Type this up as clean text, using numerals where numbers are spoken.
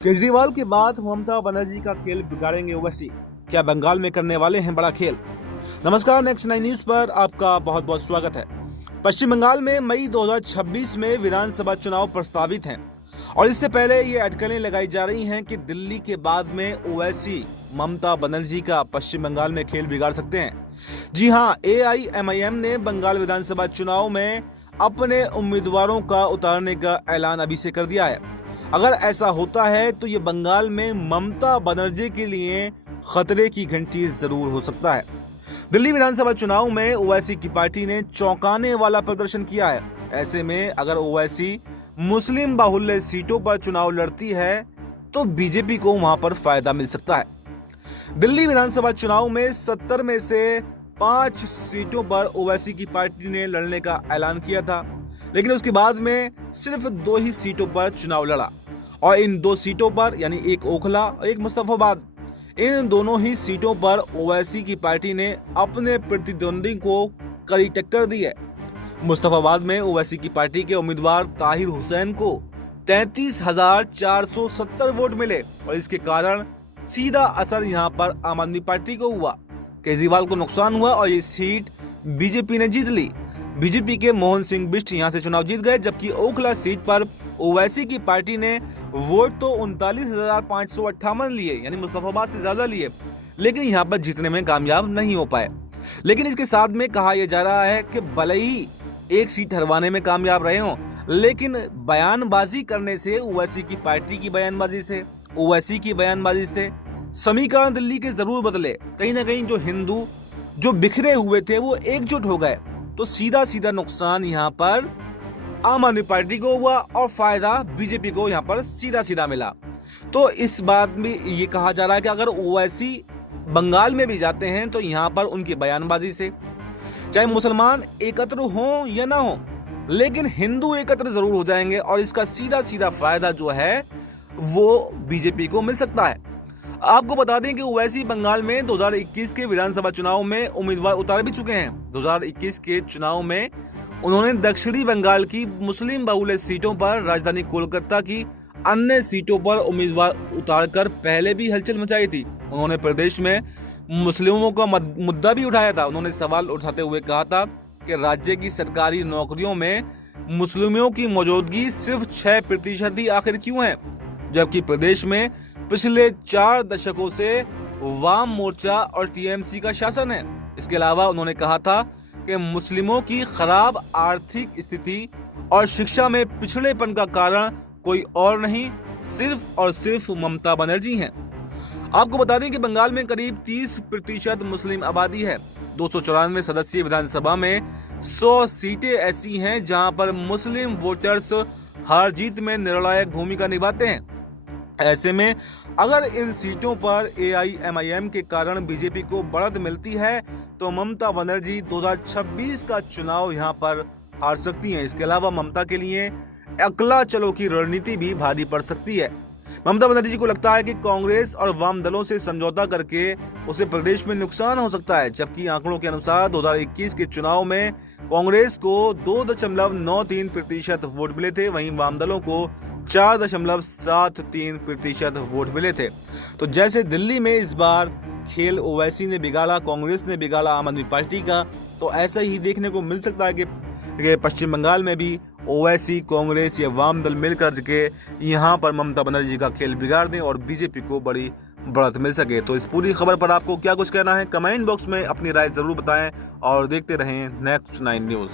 केजरीवाल के बाद ममता बनर्जी का खेल बिगाड़ेंगे ओवैसी, क्या बंगाल में करने वाले हैं बड़ा खेल। नमस्कार, नेक्स्ट 9 न्यूज पर आपका बहुत बहुत स्वागत है। पश्चिम बंगाल में मई 2026 में विधानसभा चुनाव प्रस्तावित हैं और इससे पहले ये अटकलें लगाई जा रही हैं कि दिल्ली के बाद में ओवैसी ममता बनर्जी का पश्चिम बंगाल में खेल बिगाड़ सकते हैं। जी हाँ, AIMIM ने बंगाल विधानसभा चुनाव में अपने उम्मीदवारों का उतारने का ऐलान अभी से कर दिया है। अगर ऐसा होता है तो ये बंगाल में ममता बनर्जी के लिए खतरे की घंटी जरूर हो सकता है। दिल्ली विधानसभा चुनाव में ओवैसी की पार्टी ने चौंकाने वाला प्रदर्शन किया है। ऐसे में अगर ओवैसी मुस्लिम बाहुल्य सीटों पर चुनाव लड़ती है तो बीजेपी को वहां पर फायदा मिल सकता है। दिल्ली विधानसभा चुनाव में 70 में से 5 सीटों पर ओवैसी की पार्टी ने लड़ने का ऐलान किया था, लेकिन उसके बाद में सिर्फ 2 ही सीटों पर चुनाव लड़ा और इन 2 सीटों पर, यानी एक ओखला और एक मुस्तफाबाद, इन दोनों ही सीटों पर ओवैसी की पार्टी ने अपने प्रतिद्वंदी को कड़ी टक्कर दी है। मुस्तफाबाद में ओवैसी की पार्टी के उम्मीदवार ताहिर हुसैन को 33,470 वोट मिले और इसके कारण सीधा असर यहां पर आम आदमी पार्टी को हुआ। केजरीवाल को नुकसान हुआ और ये सीट बीजेपी ने जीत ली। बीजेपी के मोहन सिंह बिष्ट यहां से चुनाव जीत गए, जबकि ओखला सीट पर ओवैसी की पार्टी ने वोट तो 39,558 लिए, यानी मुस्तफाबाद से ज्यादा लिए, लेकिन यहां पर जीतने में कामयाब नहीं हो पाए। लेकिन इसके साथ में कहा यह जा रहा है कि भले ही एक सीट हरवाने में कामयाब रहे हों, लेकिन बयानबाजी करने से, ओवैसी की पार्टी की बयानबाजी से, ओवैसी की बयानबाजी से समीकरण दिल्ली के जरूर बदले। कहीं ना कहीं जो हिंदू जो बिखरे हुए थे वो एकजुट हो गए, तो सीधा सीधा नुकसान यहाँ पर आम आदमी पार्टी को हुआ और फायदा बीजेपी को यहाँ पर सीधा सीधा मिला। तो इस बात में ये कहा जा रहा है कि अगर ओवैसी बंगाल में भी जाते हैं तो यहाँ पर उनकी बयानबाजी से, चाहे मुसलमान एकत्र हों या ना हो, लेकिन हिंदू एकत्र जरूर हो जाएंगे और इसका सीधा सीधा फायदा जो है वो बीजेपी को मिल सकता है। आपको बता दें कि ओवैसी बंगाल में 2021 के विधानसभा चुनाव में उम्मीदवार उतार भी चुके हैं। 2021 के चुनाव में उन्होंने दक्षिणी बंगाल की मुस्लिम बहुल्य सीटों पर, राजधानी कोलकाता की अन्य सीटों पर उम्मीदवार उतारकर पहले भी हलचल मचाई थी। उन्होंने प्रदेश में मुस्लिमों का मुद्दा भी उठाया था। उन्होंने सवाल उठाते हुए कहा था कि राज्य की सरकारी नौकरियों में मुस्लिमों की मौजूदगी सिर्फ 6% ही आखिर क्यों है, जबकि प्रदेश में पिछले 4 दशकों से वाम मोर्चा और TMC का शासन है। इसके अलावा उन्होंने कहा था कि मुस्लिमों की खराब आर्थिक स्थिति और शिक्षा में पिछड़ेपन का कारण कोई और नहीं, सिर्फ और सिर्फ ममता बनर्जी हैं। आपको बता दें कि बंगाल में करीब 30% मुस्लिम आबादी है। 294 सदस्यीय विधानसभा में 100 सीटें ऐसी हैं जहां पर मुस्लिम वोटर्स हार जीत में निर्णायक भूमिका निभाते हैं। ऐसे में अगर इन सीटों पर AIMIM के कारण बीजेपी को बढ़त मिलती है तो ममता बनर्जी 2026 का चुनाव यहां पर हार सकती हैं। इसके अलावा ममता के लिए अकेला चलो की रणनीति भी भारी पड़ सकती है। ममता बनर्जी को लगता है कि कांग्रेस और वाम दलों से समझौता करके उसे प्रदेश में नुकसान हो सकता है, जबकि आंकड़ों के अनुसार 2021 के चुनाव में कांग्रेस को 2.93% वोट मिले थे, वहीं वाम दलों को 4.73% वोट मिले थे। तो जैसे दिल्ली में इस बार खेल ओवैसी ने बिगाड़ा, कांग्रेस ने बिगाड़ा आम आदमी पार्टी का, तो ऐसा ही देखने को मिल सकता है कि पश्चिम बंगाल में भी ओवैसी, कांग्रेस या वाम दल मिलकर के यहाँ पर ममता बनर्जी का खेल बिगाड़ दें और बीजेपी को बड़ी बढ़त मिल सके। तो इस पूरी खबर पर आपको क्या कुछ कहना है, कमेंट बॉक्स में अपनी राय जरूर बताएं और देखते रहें नेक्स्ट 9 न्यूज़।